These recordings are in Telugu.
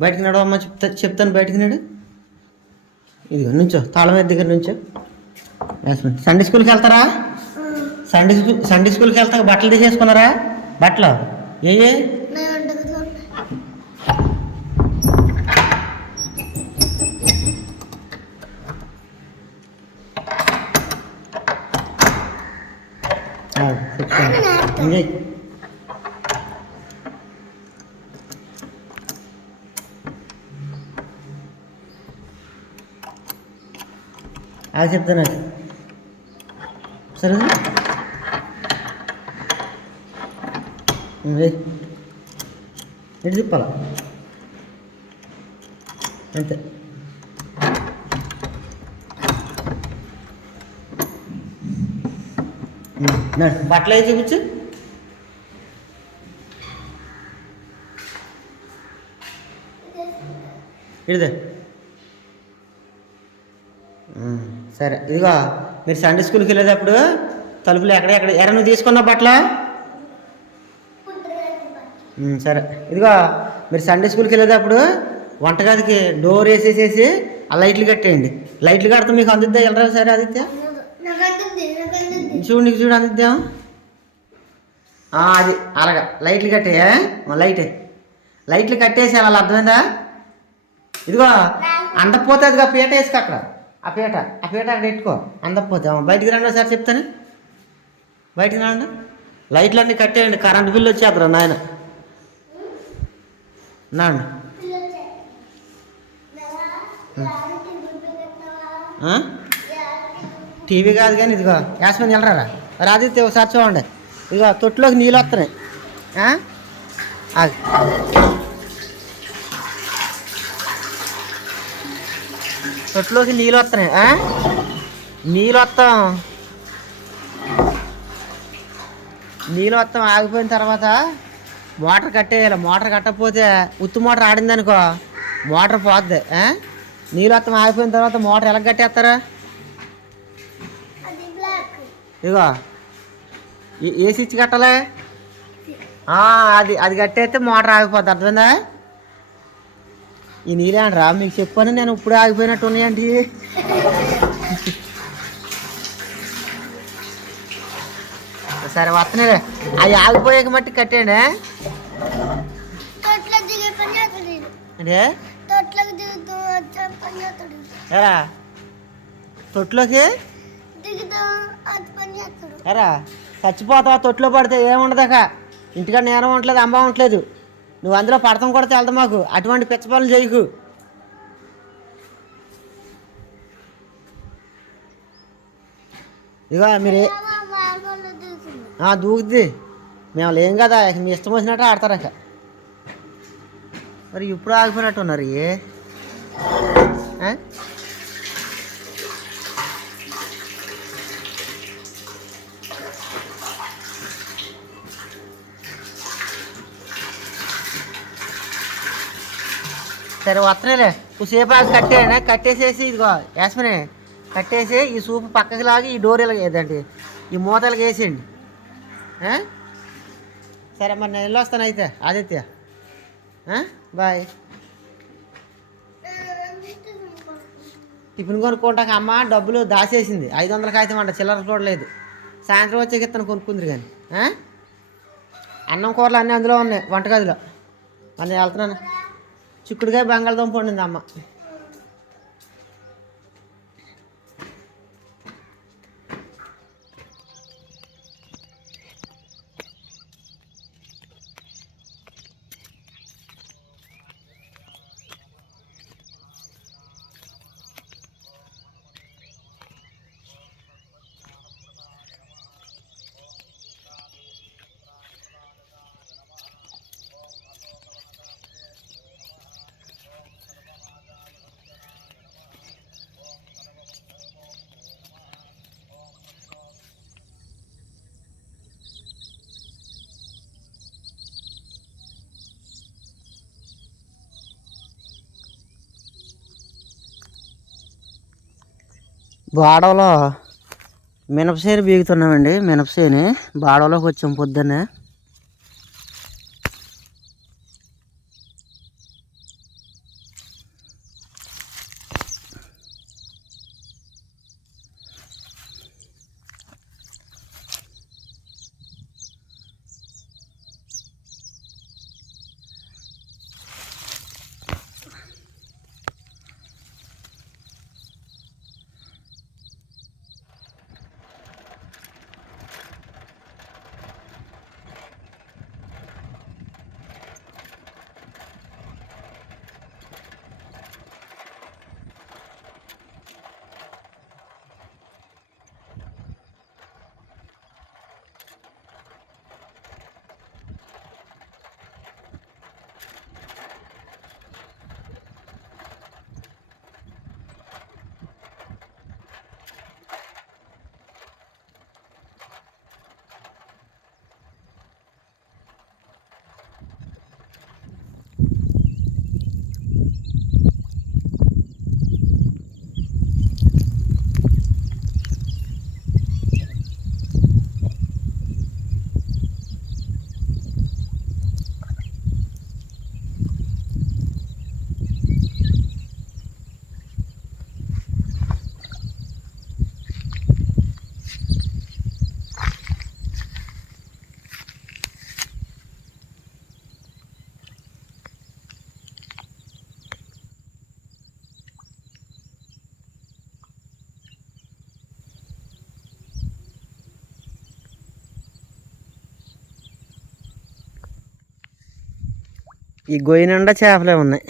బయటికి నడవమ్మా చెప్తా చెప్తాను బయటికి నడు. ఇదిగో నుంచో తాళం దగ్గర నుంచో. సండే స్కూల్కి వెళ్తారా? సండే స్కూల్ సండే స్కూల్కి వెళ్తా బట్టలు తీసేసుకున్నారా? బట్టలు? ఏ ఏ? ఎంజాయ్ అది చెప్తాను అది. సరే ఎటు తిప్పాల? అంతే. బట్టలు అయితే చూపించు? ఇదే సరే ఇదిగో మీరు సండే స్కూల్కి వెళ్ళేటప్పుడు తలుపులు ఎక్కడ ఎక్కడ ఎక్కడ నువ్వు తీసుకున్న బట్టల? సరే ఇదిగో మీరు సండే స్కూల్కి వెళ్ళేటప్పుడు వంటగదికి డోర్ వేసేసేసి ఆ లైట్లు కట్టేయండి. లైట్లు కడితే మీకు అందిద్దా? వెళ్ళరా సరే ఆదిత్య? చూడు నీకు చూడు అందిద్దాం అది అలాగా. లైట్లు కట్టేయా లైట్. లైట్లు కట్టేసి అలా అర్థమైందా? ఇదిగో అండపోతే అదిగా పీట వేసుకో అక్కడ. ఆ పీట ఆ పీట అక్కడ పెట్టుకో. అందకపోతే బయటికి రండి సార్ చెప్తాను. బయటికి రండి. లైట్లు అన్నీ కట్టేయండి. కరెంట్ బిల్లు వచ్చేద్దరా నాయన. నాండి టీవీ కాదు కానీ ఇదిగో యాస్మిన్ వెళ్ళరా రాదిత్య ఒకసారి చూడండి. ఇదిగో తొట్టులోకి నీళ్ళు వస్తున్నాయి ఆ? ఆగు. తొట్టులోకి నీళ్ళు వస్తున్నాయి? నీళ్ళు వస్తాం. నీళ్ళు వస్తాం ఆగిపోయిన తర్వాత మోటార్ కట్టేయాలి. మోటార్ కట్టకపోతే ఉత్తు మోటార్ ఆడింది అనుకో మోటార్ పోద్ది? నీళ్ళు వస్తాం ఆగిపోయిన తర్వాత మోటార్ ఎలా కట్టేస్తారా? ఇదిగో ఏ- స్విచ్ కట్టాలి? అది అది కట్టేస్తే మోటార్ ఆగిపోద్ది. అర్థమైందా? ఈ నీళ్ళేంట్రా మీకు చెప్పాను నేను ఇప్పుడే ఆగిపోయినట్టు ఉన్నాయండి. సరే వస్తున్నాయి అవి ఆగిపోయాక మట్టి కట్టేయండి. అంటే? ఎరా? తొట్లోకి? ఎరా? చచ్చిపోతావు? తొట్లో పడితే ఏముండదాక ఇంటికాడ నేరం ఉండలేదు అమ్మ ఉండలేదు నువ్వు అందులో పడతాం కూడా తెలదు మాకు. అటువంటి పిచ్చ పనులు చేయకు. ఇదిగో మీరు దూకుద్ది. మేము లేం కదా మీ ఇష్టం వచ్చినట్టు ఆడతారు ఇంకా. మరి ఇప్పుడు ఆగిపోయినట్టు ఉన్నారు ఏ సరే వస్తున్నాయిలే సేపు అది కట్టేయండి కట్టేసేసి ఇదిగో యాస్మినే కట్టేసి ఈ సూపు పక్కకి లాగి ఈ డోర్ ఇలాగేదండి ఈ మూతలకి వేసేయండి. సరే మరి నేను వెళ్ళొస్తాను అయితే ఆదిత్య. బాయ్. టిఫిన్ కొనుక్కుంటాక అమ్మ డబ్బులు దాచేసింది. ఐదు వందల కాగితం అంట చిల్లర చూడలేదు సాయంత్రం వచ్చే ఇతను కొనుక్కుంది కానీ. అన్నం కూరలు అన్నీ అందులో ఉన్నాయి వంటగదిలో. మరి నేను వెళ్తున్నాను. చిక్కుడుకాయ బంగాళదుంప వండింది అమ్మ. బాడవలో మినపసేను బీగుతున్నామండి మినపసేని బాడవలోకి వచ్చాం పొద్దున్నే. ఈ గొయ్యి నిండా చేపలే ఉన్నాయి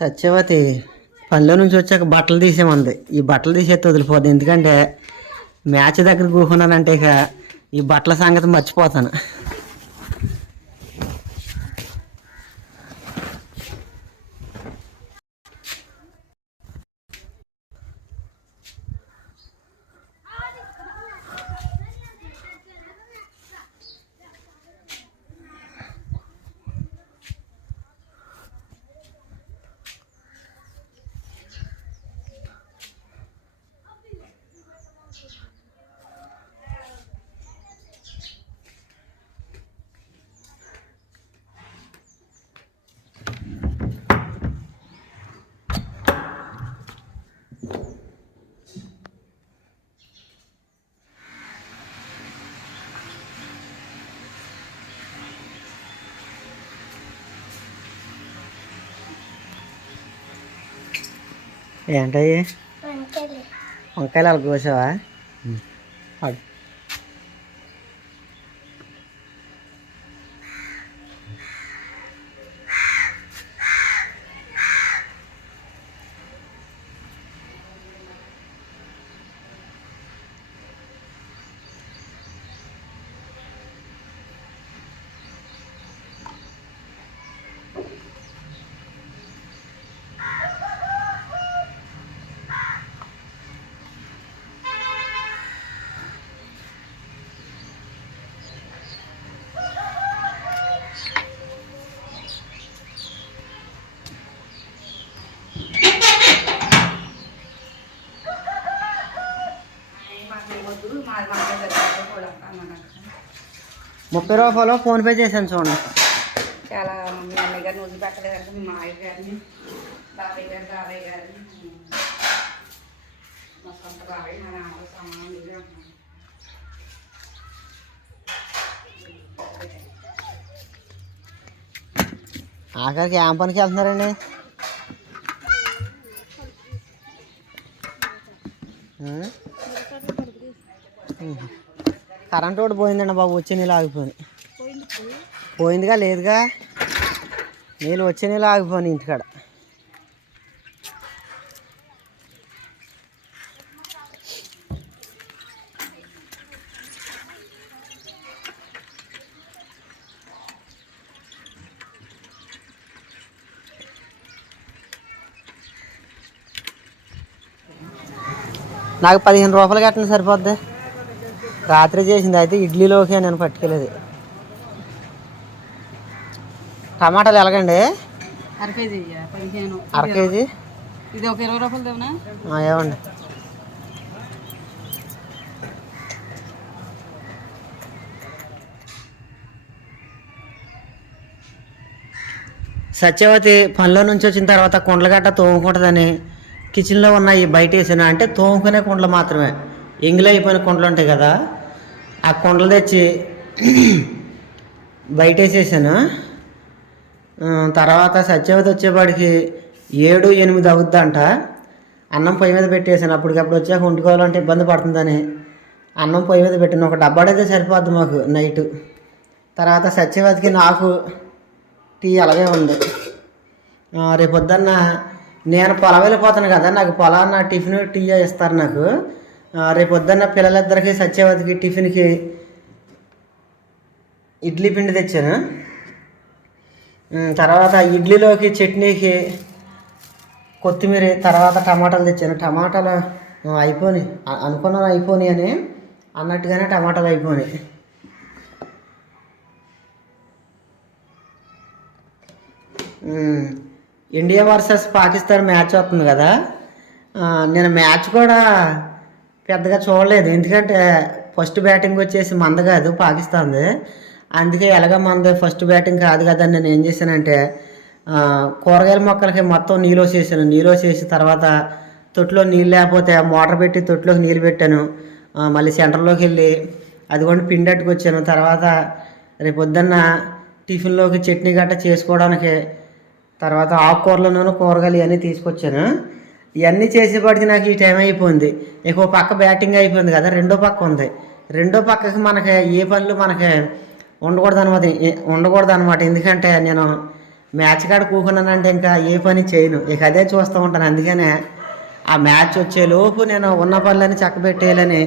సత్యవతి పనిలో నుంచి వచ్చాక బట్టలు తీసేమంది. ఈ బట్టలు తీసేస్తే వదిలిపోద్ది. ఎందుకంటే మ్యాచ్ దగ్గర కూర్చున్నానంటే ఇక ఈ బట్టల సంగతి మర్చిపోతాను. ఏంటయ్యి? వంకాయలు. అలా కోసావా ముప్పై రూపాయలు ఫోన్పే చేశాను చూడండి చాలా మీ అన్నయ్య గారిని వదిలిపెట్టలేదంటే మీ మాయ గారిని బాబాయ్ గారు బాబాయ్ గారిని మా సొంత బాబాయ్ మా నాన్న సమానం ఇది అంటున్నాను. ఆఖరికి ఏం పనికి వెళ్తున్నారండి కరెంట్ ఒకటి పోయిందండి బాబు వచ్చే నీళ్ళు ఆగిపోయింది. పోయిందిగా లేదుగా? నీళ్ళు వచ్చే నీళ్ళు ఆగిపోయింది ఇంటికాడ. నాకు పదిహేను రూపాయలు కట్టిన సరిపోద్ది. రాత్రి చేసింది అయితే ఇడ్లీలోకి నేను పట్టుకెళ్ళేది. టమాటాలు ఎలాగండి? అర కేజీ ఇయ్య, పదిహేను. అర కేజీ. ఇది ఒక ఇరవై రూపాయలు దేవనా ఆ, ఏమండి సత్యవతి పనిలో నుంచి వచ్చిన తర్వాత కుండల గట్ట తోముకుంటుందని కిచెన్లో ఉన్న ఈ బయట వేసిన? అంటే తోముకునే కుండలు మాత్రమే. ఎంగిలి అయిపోయిన కుండలు ఉంటాయి కదా. ఆ కుండలు తెచ్చి బయట వేసేసాను తర్వాత సత్యవతి వచ్చేపాటికి ఏడు ఎనిమిది అవుద్దంట. అన్నం పొయ్యి మీద పెట్టేసాను. అప్పటికప్పుడు వచ్చాక వండుకోవాలంటే ఇబ్బంది పడుతుందని అన్నం పొయ్యి మీద పెట్టాను. ఒక డబ్బాడైతే సరిపోద్ది మాకు నైటు. తర్వాత సత్యవతికి నాకు టీ అలాగే ఉంది. రేపొద్దున్న నేను పొలం వెళ్ళిపోతాను కదా నాకు పొలాన్న టిఫిన్ టీ ఇస్తారు నాకు. రేపు పొద్దున్న పిల్లలిద్దరికి సత్యవతికి టిఫిన్కి ఇడ్లీ పిండి తెచ్చాను. తర్వాత ఇడ్లీలోకి చట్నీకి కొత్తిమీర తర్వాత టమాటాలు తెచ్చాను. టమాటాలు అయిపోయి అయిపోయినాయి అనుకున్నాను అయిపోయినాయి అని అన్నట్టుగానే టమాటాలు అయిపోయినాయి ఇండియా వర్సెస్ పాకిస్తాన్ మ్యాచ్ వస్తుంది కదా. నేను మ్యాచ్ కూడా పెద్దగా చూడలేదు. ఎందుకంటే ఫస్ట్ బ్యాటింగ్ వచ్చేసి మంద కాదు పాకిస్తాన్ది. అందుకే ఎలాగ మంద ఫస్ట్ బ్యాటింగ్ కాదు కదా నేను ఏం చేశానంటే కూరగాయల మొక్కలకి మొత్తం నీళ్ళు వేసేసాను నీళ్ళు వేసేసి తర్వాత తొట్టులో నీళ్ళు లేకపోతే మోటార్ పెట్టి తొట్టులోకి నీళ్ళు పెట్టాను. మళ్ళీ సెంటర్లోకి వెళ్ళి అది కూడా పిండి అట్టుకొచ్చాను. తర్వాత రేపు పొద్దున్న టిఫిన్లోకి చట్నీ గట్ట చేసుకోవడానికి తర్వాత ఆకుకూరలను కూరగాయలు ఇవన్నీ తీసుకొచ్చాను. ఇవన్నీ చేసేపాటికి నాకు ఈ టైం అయిపోయింది. ఇక ఓ పక్క బ్యాటింగ్ అయిపోయింది కదా రెండో పక్క ఉంది. రెండో పక్కకి మనకి ఏ పనులు మనకి ఉండకూడదు అనమాట ఉండకూడదు అనమాట ఎందుకంటే నేను మ్యాచ్ కాడ కూకున్నానంటే ఇంకా ఏ పని చేయను. ఇక అదే చూస్తూ ఉంటాను. అందుకనే ఆ మ్యాచ్ వచ్చేలోపు నేను ఉన్న పనులని చక్కబెట్టేయాలని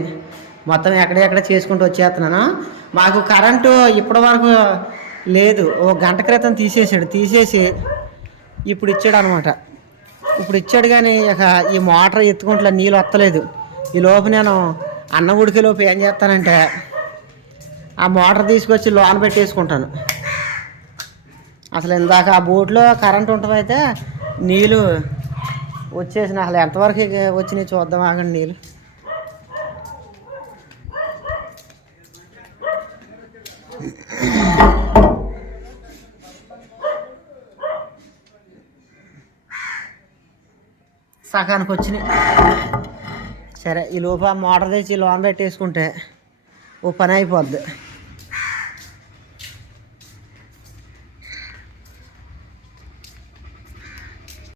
మొత్తం ఎక్కడెక్కడ చేసుకుంటూ వచ్చేస్తున్నాను. మాకు కరెంటు ఇప్పటి వరకు లేదు. ఓ గంట క్రితం తీసేసాడు తీసేసి ఇప్పుడు ఇచ్చాడు అనమాట ఇప్పుడు ఇచ్చాడు కానీ ఇక ఈ మోటార్ ఎత్తుకుంటే నీళ్ళు వస్తలేదు ఈ లోపు నేను అన్న ఉడికే లోపు ఏం చేస్తానంటే ఆ మోటార్ తీసుకొచ్చి లోన్ పెట్టేసుకుంటాను. అసలు ఇందాక ఆ బోట్లో కరెంట్ ఉంటుందైతే నీళ్ళు వచ్చేసిన అసలు ఎంతవరకు వచ్చినాయి చూద్దాం ఆగండి నీళ్ళు. సగానికి వచ్చినాయి సరే ఈ లోపల మోటార్ తెచ్చి లోన్ పెట్టేసుకుంటే ఓ పని అయిపోద్ది.